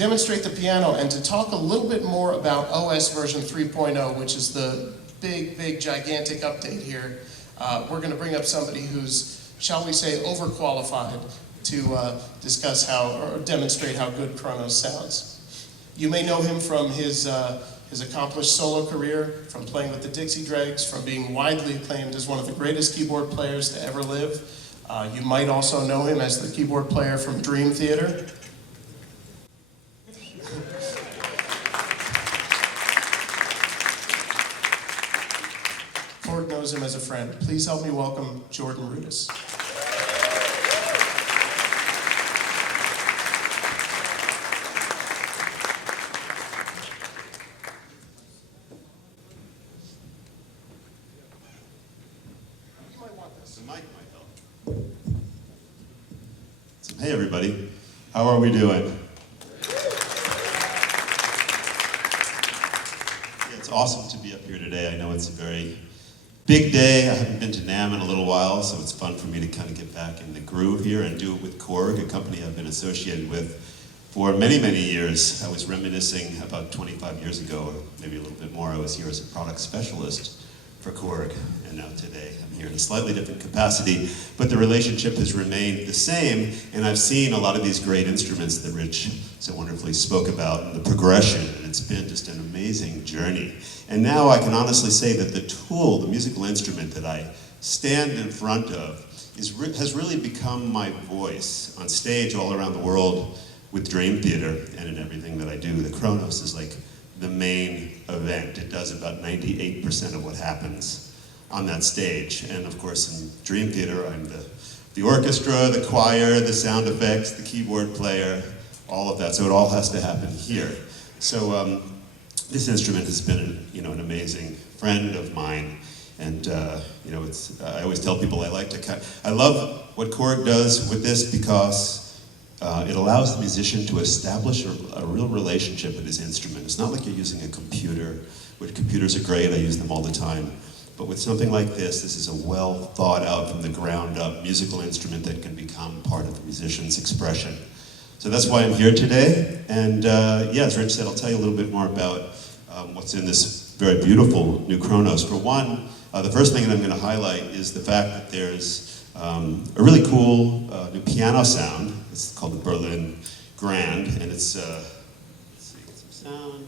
demonstrate the piano and to talk a little bit more about OS version 3.0, which is the big, gigantic update here. We're going to bring up somebody who's, shall we say, overqualified to discuss how, or demonstrate how good Kronos sounds. You may know him from his accomplished solo career, from playing with the Dixie Dregs, from being widely acclaimed as one of the greatest keyboard players to ever live. You might also know him as the keyboard player from Dream Theater. Korg knows him as a friend. Please help me welcome Jordan Rudess. You might want this. The mic might help. Hey everybody, how are we doing? Yeah, it's awesome to be up here today. I know it's a very big day. I haven't been to NAMM in a little while, so it's fun for me to kind of get back in the groove here and do it with Korg, a company I've been associated with for many years. I was reminiscing about 25 years ago, or maybe a little bit more. I was here as a product specialist for Korg, and now today I'm here in a slightly different capacity, but the relationship has remained the same, and I've seen a lot of these great instruments that Rich so wonderfully spoke about, and the progression, and it's been just an amazing journey. And now I can honestly say that the tool, the musical instrument that I stand in front of, has really become my voice on stage all around the world with Dream Theater and in everything that I do. The Kronos is like the main event. It does about 98% of what happens on that stage. And of course in Dream Theater, I'm the orchestra, the choir, the sound effects, the keyboard player, all of that. So it all has to happen here. So this instrument has been an amazing friend of mine. And I always tell people I love what Korg does with this because it allows the musician to establish a real relationship with his instrument. It's not like you're using a computer, which computers are great, I use them all the time. But with something like this is a well thought out from the ground up musical instrument that can become part of the musician's expression. So that's why I'm here today. And yeah, as Rich said, I'll tell you a little bit more about what's in this very beautiful new Kronos. For one, the first thing that I'm going to highlight is the fact that there's a really cool new piano sound. It's called the Berlin Grand, and it's, let's see, get some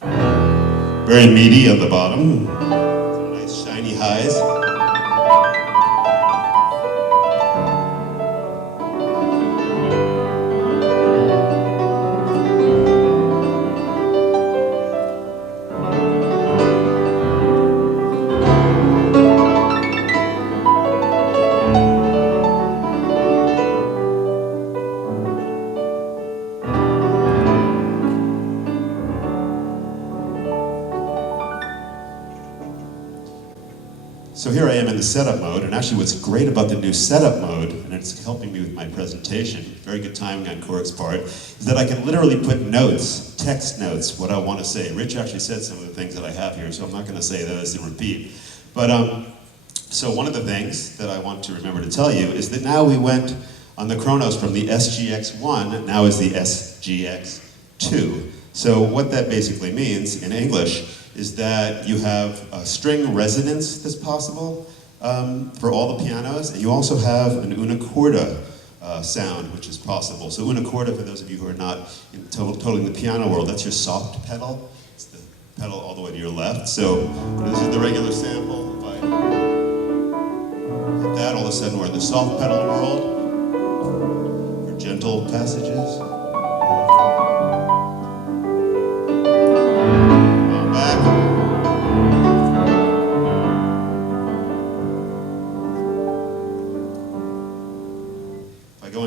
sound. Very meaty on the bottom. Some nice shiny highs. So here I am in the setup mode, and actually what's great about the new setup mode, and it's helping me with my presentation, very good timing on Korg's part, is that I can literally put notes, text notes, what I want to say. Rich actually said some of the things that I have here, so I'm not going to say that as a repeat. But so one of the things that I want to remember to tell you is that now we went on the Kronos from the SGX1, now is the SGX2. So what that basically means in English is that you have a string resonance that's possible for all the pianos, and you also have an una corda sound, which is possible. So una corda, for those of you who are not totally in the piano world, that's your soft pedal. It's the pedal all the way to your left. So this is the regular sample. If I hit that, all of a sudden we're in the soft pedal world for gentle passages.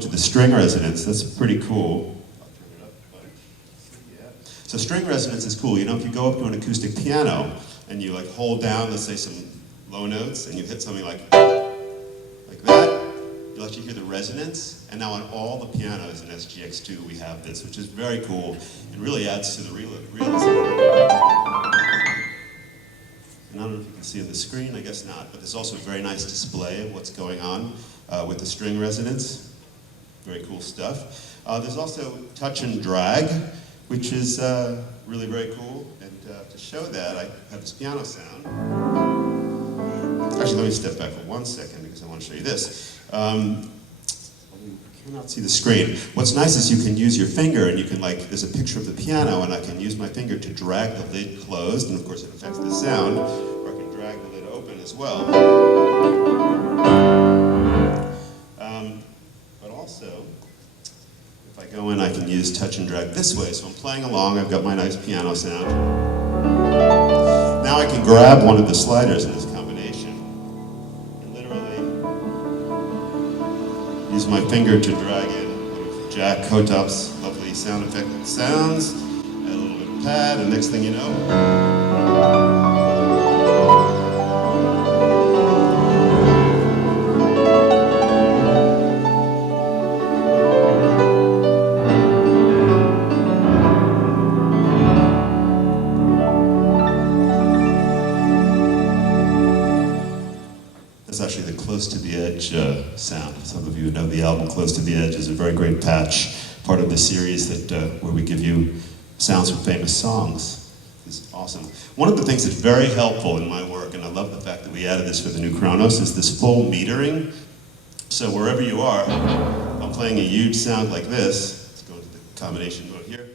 To the string resonance, that's pretty cool. I'll turn it up. Yeah. So string resonance is cool. You know, if you go up to an acoustic piano and you like hold down, let's say some low notes, and you hit something like that, you'll actually hear the resonance. And now on all the pianos in SGX2 we have this, which is very cool and really adds to the realism. And I don't know if you can see on the screen, I guess not, but there's also a very nice display of what's going on with the string resonance. Very cool stuff. There's also touch and drag, which is really very cool. And to show that, I have this piano sound. Actually, let me step back for 1 second because I want to show you this. I cannot see the screen. What's nice is you can use your finger and you can there's a picture of the piano and I can use my finger to drag the lid closed, and of course it affects the sound, or I can drag the lid open as well. But also, if I go in, I can use touch and drag this way. So I'm playing along, I've got my nice piano sound. Now I can grab one of the sliders in this combination and literally use my finger to drag in Jack Kotop's lovely sound effect sounds, add a little bit of pad, and next thing you know, that's actually the Close to the Edge sound. Some of you know the album Close to the Edge is a very great patch, part of the series that where we give you sounds from famous songs. It's awesome. One of the things that's very helpful in my work, and I love the fact that we added this for the new Kronos, is this full metering. So wherever you are, I'm playing a huge sound like this. Let's go into the combination mode here.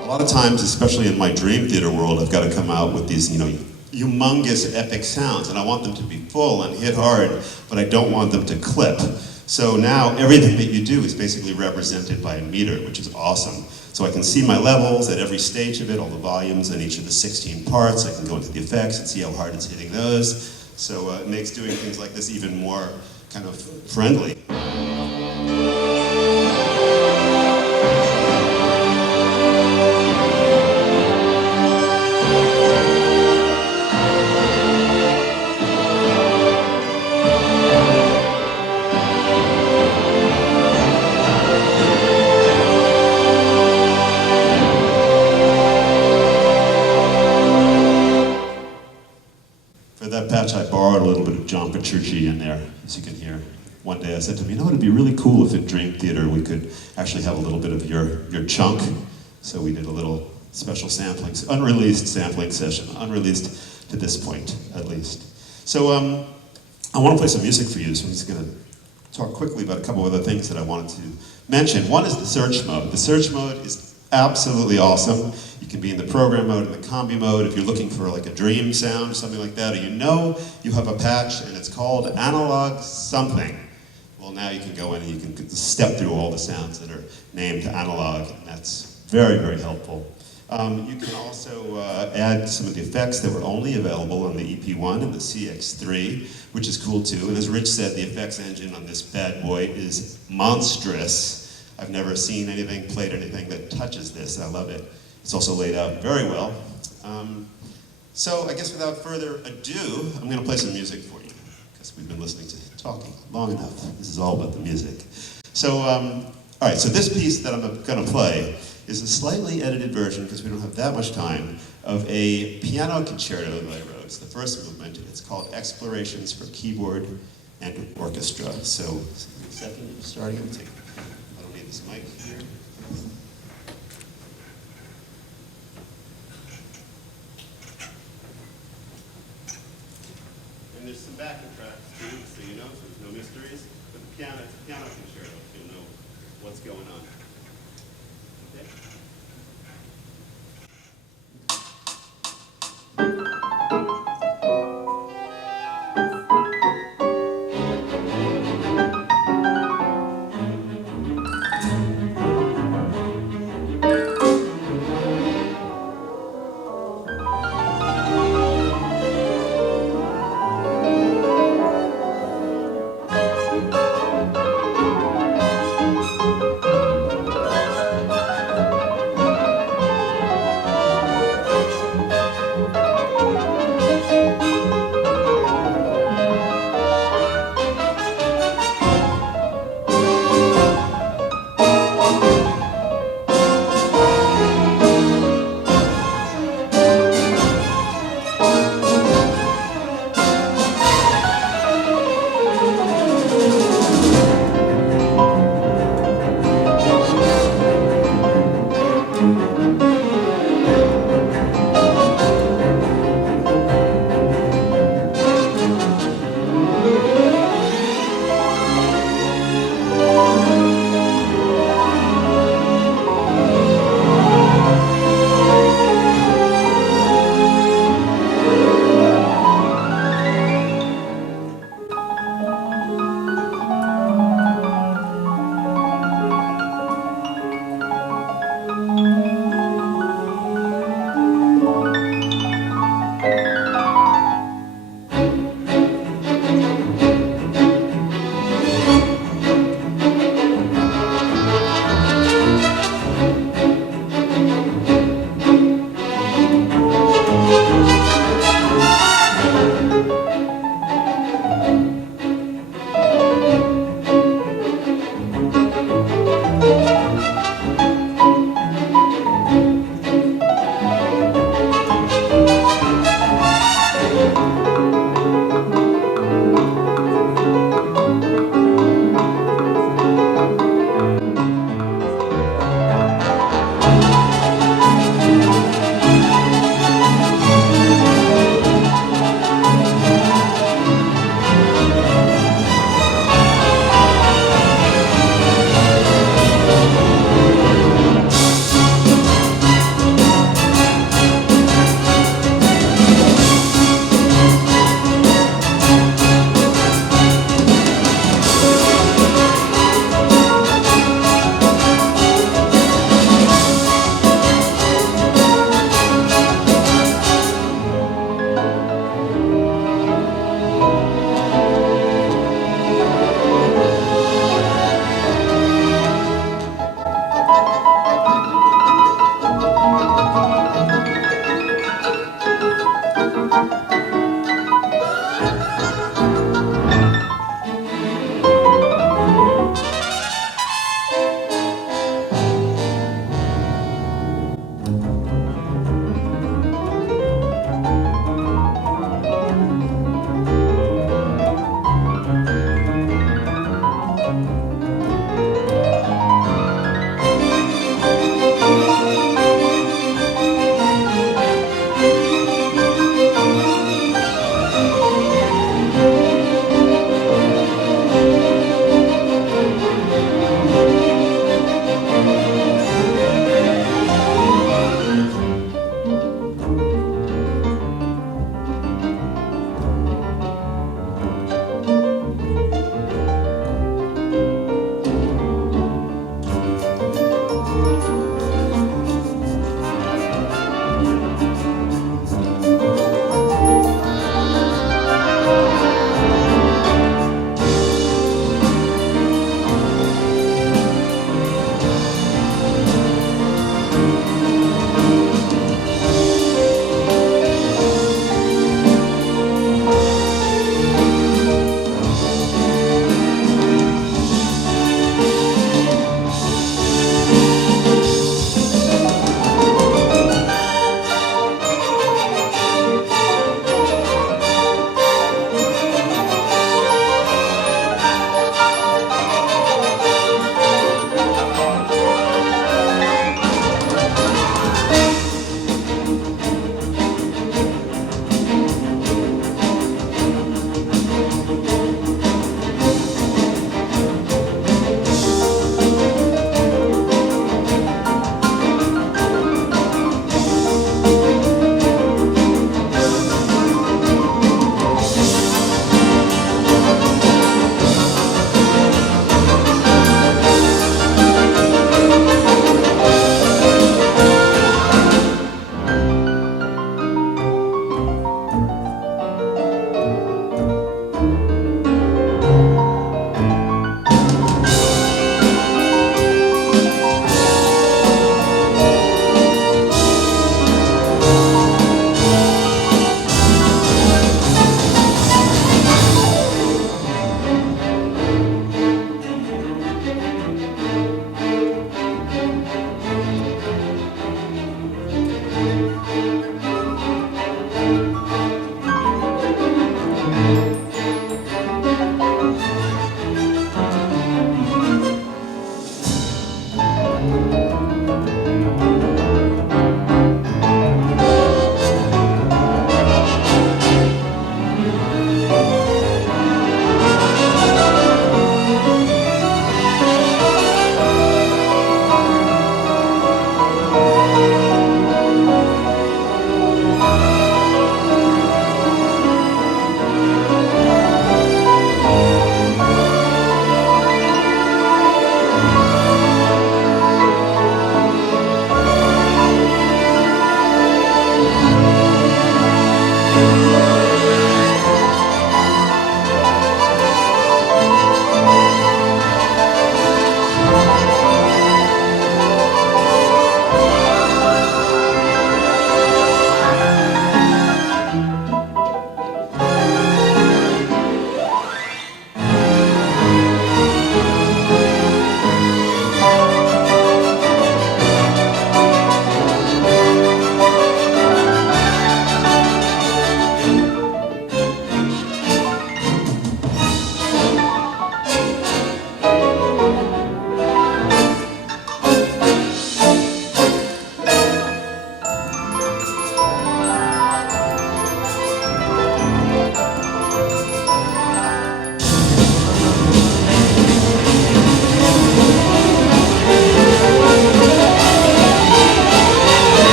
A lot of times, especially in my dream theater world, I've got to come out with these, humongous epic sounds, and I want them to be full and hit hard, but I don't want them to clip. So now everything that you do is basically represented by a meter, which is awesome. So I can see my levels at every stage of it, all the volumes in each of the 16 parts. I can go into the effects and see how hard it's hitting those. So it makes doing things like this even more kind of friendly. For that patch, I borrowed a little bit of John Petrucci in there, as you can hear. One day I said to him, it'd be really cool if in Dream Theater we could actually have a little bit of your chunk. So we did a little special sampling, unreleased sampling session, unreleased to this point, at least. So I want to play some music for you, so I'm just going to talk quickly about a couple of other things that I wanted to mention. One is the search mode. The search mode is absolutely awesome. You can be in the program mode, in the combi mode, if you're looking for like a dream sound or something like that, or you have a patch and it's called analog something. Well, now you can go in and you can step through all the sounds that are named analog, and that's very, very helpful. You can also add some of the effects that were only available on the EP1 and the CX3, which is cool too. And as Rich said, the effects engine on this bad boy is monstrous. I've never seen anything, played anything that touches this. I love it. It's also laid out very well. So I guess without further ado, I'm going to play some music for you, because we've been listening to talking long enough. This is all about the music. So, all right, so this piece that I'm going to play is a slightly edited version, because we don't have that much time, of a piano concerto that I wrote. It's the first movement. It's called Explorations for Keyboard and Orchestra. So, in a second, starting, I don't need this mic here. And there's some backing tracks too, so you know, so there's no mysteries. But the piano, it's a piano concerto, so you'll know what's going on. Okay?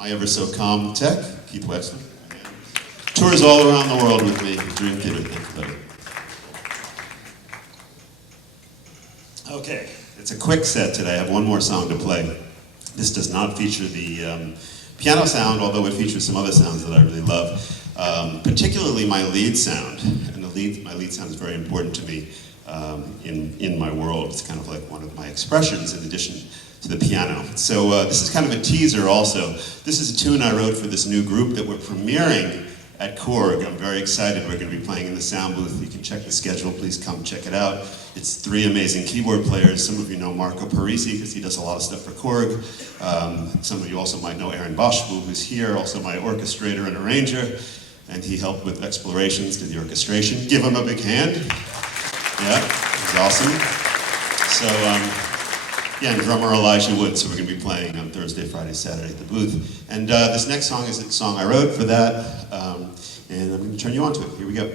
my ever so calm tech, Keith Wexler. Tours all around the world with me, Dream Theater. Thank you, buddy. Okay, it's a quick set today. I have one more song to play. This does not feature the piano sound, although it features some other sounds that I really love, particularly my lead sound. And my lead sound is very important to me in my world. It's kind of like one of my expressions in addition to the piano. So this is kind of a teaser also. This is a tune I wrote for this new group that we're premiering at Korg. I'm very excited. We're going to be playing in the sound booth. You can check the schedule. Please come check it out. It's 3 amazing keyboard players. Some of you know Marco Parisi because he does a lot of stuff for Korg. Some of you also might know Aaron Boschbu, who's here, also my orchestrator and arranger. And he helped with Explorations, did the orchestration. Give him a big hand. Yeah, he's awesome. So, yeah, and drummer Elijah Wood. So we're going to be playing on Thursday, Friday, Saturday at the booth. And this next song is a song I wrote for that. And I'm going to turn you on to it. Here we go.